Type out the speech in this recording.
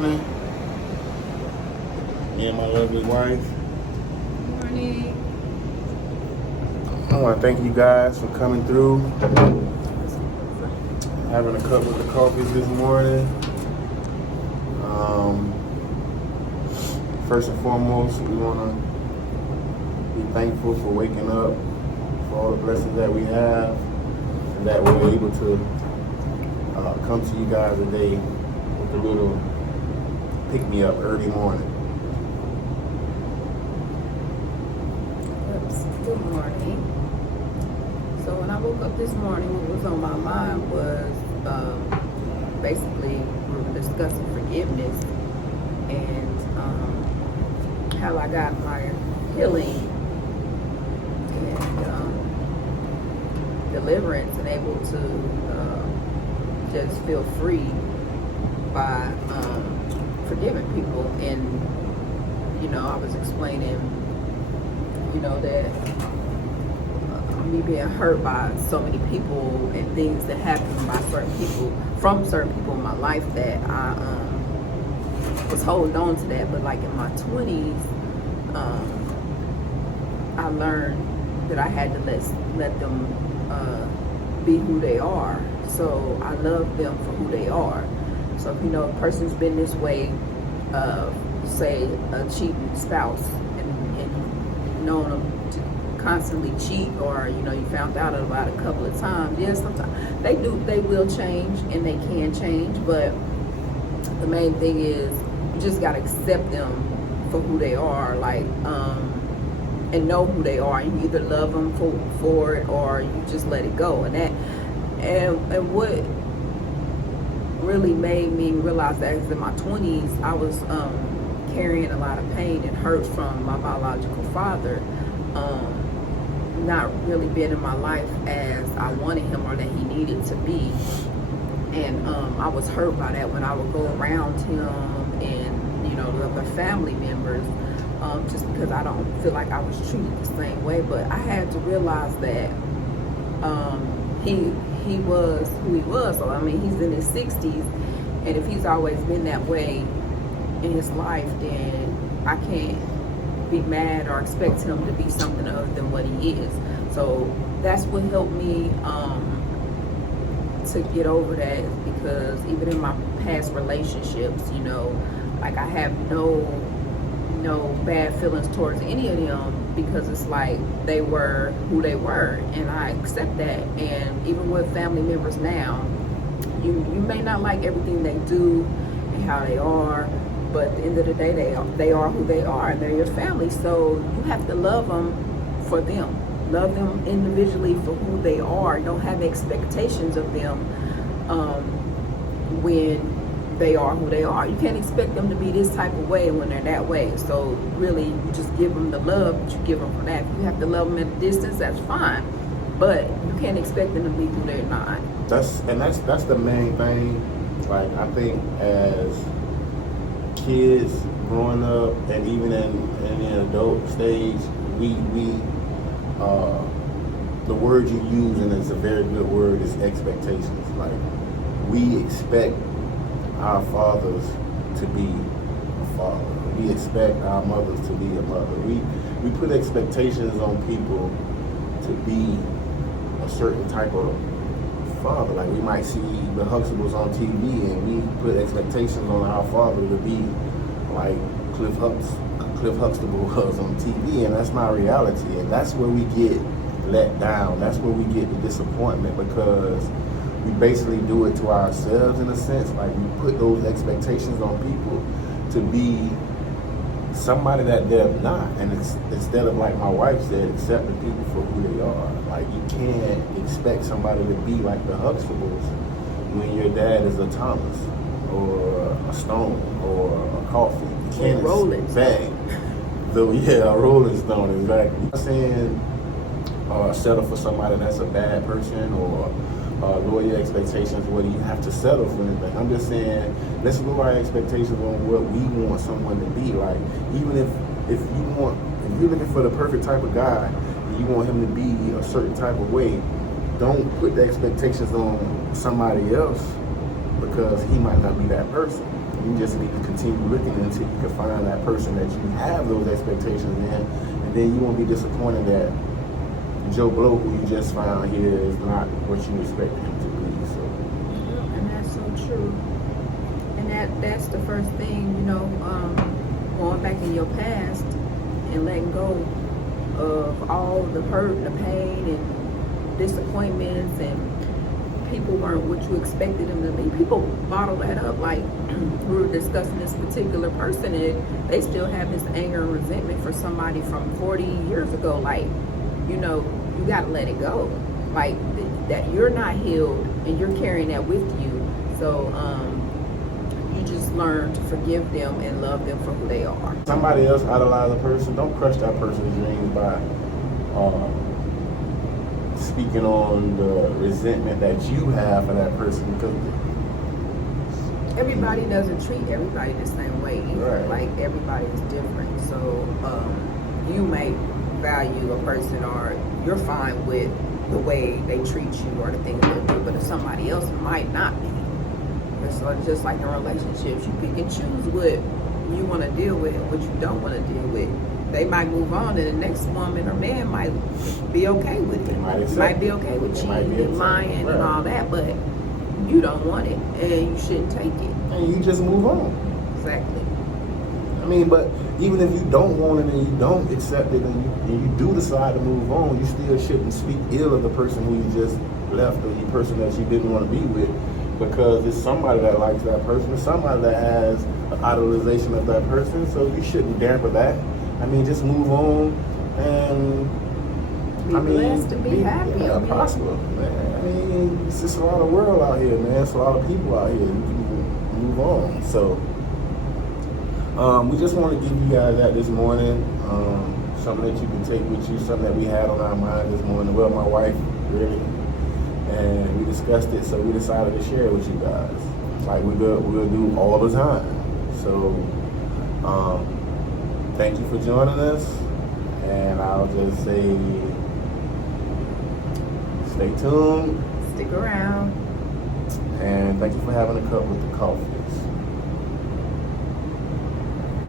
morning. Me and my lovely wife. Good morning. I want to thank you guys for coming through, having a cup with the Coffies this morning. First and foremost, we want to be thankful for waking up, for all the blessings that we have, and that we're able to come to you guys today with a little pick-me-up early morning. Good morning. So when I woke up this morning, what was on my mind was basically we were discussing forgiveness and how I got my healing and deliverance and able to just feel free by forgiving people. And I was explaining that me being hurt by so many people and things that happen by certain people from certain people in my life that I was holding on to that. But like in my 20s, I learned that I had to let them be who they are. So I love them for who they are. So if a person's been this way, say a cheating spouse, and known them to constantly cheat, or you found out about it a couple of times. Yes, sometimes they will change and they can change, but the main thing is you just got to accept them for who they are, and know who they are. You either love them for it or you just let it go. And what really made me realize that is in my 20s I was carrying a lot of pain and hurt from my biological father, not really being in my life as I wanted him or that he needed to be. And I was hurt by that when I would go around him and the other family members, just because I don't feel like I was treated the same way. But I had to realize that he was who he was. So he's in his 60s, and if he's always been that way in his life, then I can't be mad or expect him to be something other than what he is. So that's what helped me to get over that, because even in my past relationships, like I have no bad feelings towards any of them, because it's like they were who they were, and I accept that. And even with family members now, you may not like everything they do and how they are, but at the end of the day, they are who they are, and they're your family. So you have to love them for them. Love them individually for who they are. Don't have expectations of them when they are who they are. You can't expect them to be this type of way when they're that way. So really, you just give them the love that you give them for that. If you have to love them at a distance, that's fine. But you can't expect them to be who they're not. That's the main thing. Like, I think as kids growing up, and even in the adult stage, we the word you use, and it's a very good word, is expectations. Like, we expect our fathers to be a father. We expect our mothers to be a mother. We put expectations on people to be a certain type of father. Like, we might see the Huxtables on TV, and we put expectations on our father to be like Cliff Huxtable was on TV, and that's not reality. And that's where we get let down. That's where we get the disappointment, because we basically do it to ourselves in a sense. Like, we put those expectations on people to be somebody that they're not. And it's, instead of, like my wife said, accepting people for who they are. Like, you can't expect somebody to be like the Huxtables when your dad is a Thomas or a Stone or a Coffee. You can't expect a Rolling Stone, exactly. I'm not saying settle for somebody that's a bad person, or lower your expectations whether you have to settle for anything. I'm just saying, let's lower our expectations on what we want someone to be. Like, even if you're looking for the perfect type of guy, and you want him to be a certain type of way, don't put the expectations on somebody else, because he might not be that person. You just need to continue looking until you can find that person that you have those expectations in, and then you won't be disappointed that Joe Blow, who you just found here, is not what you expected him to be. So, and that's so true. And that's the first thing, you know, going back in your past and letting go of all the hurt, the pain, and disappointments, and people weren't what you expected them to be. People bottle that up. Like we were discussing this particular person, and they still have this anger and resentment for somebody from 40 years ago. Like, you know, you got to let it go. Like that you're not healed and you're carrying that with you. So you just learn to forgive them and love them for who they are. Somebody else idolize a person. Don't crush that person's dreams by speaking on the resentment that you have for that person, because everybody doesn't treat everybody the same way either. Right. Like everybody is different. So you may value a person, or you're fine with the way they treat you or the things they do, but if somebody else might not be. It's just like in relationships, you pick and choose what you want to deal with and what you don't want to deal with. They might move on, and the next woman or man might be okay with it. Might be okay with cheating and lying and all that, but you don't want it, and you shouldn't take it. And you just move on. Exactly. I mean, but even if you don't want it and you don't accept it, and you do decide to move on, you still shouldn't speak ill of the person who you just left, or the person that you didn't want to be with, because it's somebody that likes that person, it's somebody that has an idolization of that person, so you shouldn't dampen that. I mean, just move on and be blessed and be happy. Yeah, prosper, man. I mean, it's just a lot of world out here, man. It's a lot of people out here. You can move on. So, we just want to give you guys that this morning. Something that you can take with you, something that we had on our mind this morning. Well, my wife, really. And we discussed it, so we decided to share it with you guys. Like we'll do all the time. So, thank you for joining us. And I'll just say, stay tuned. Stick around. And thank you for having a cup with the coffee.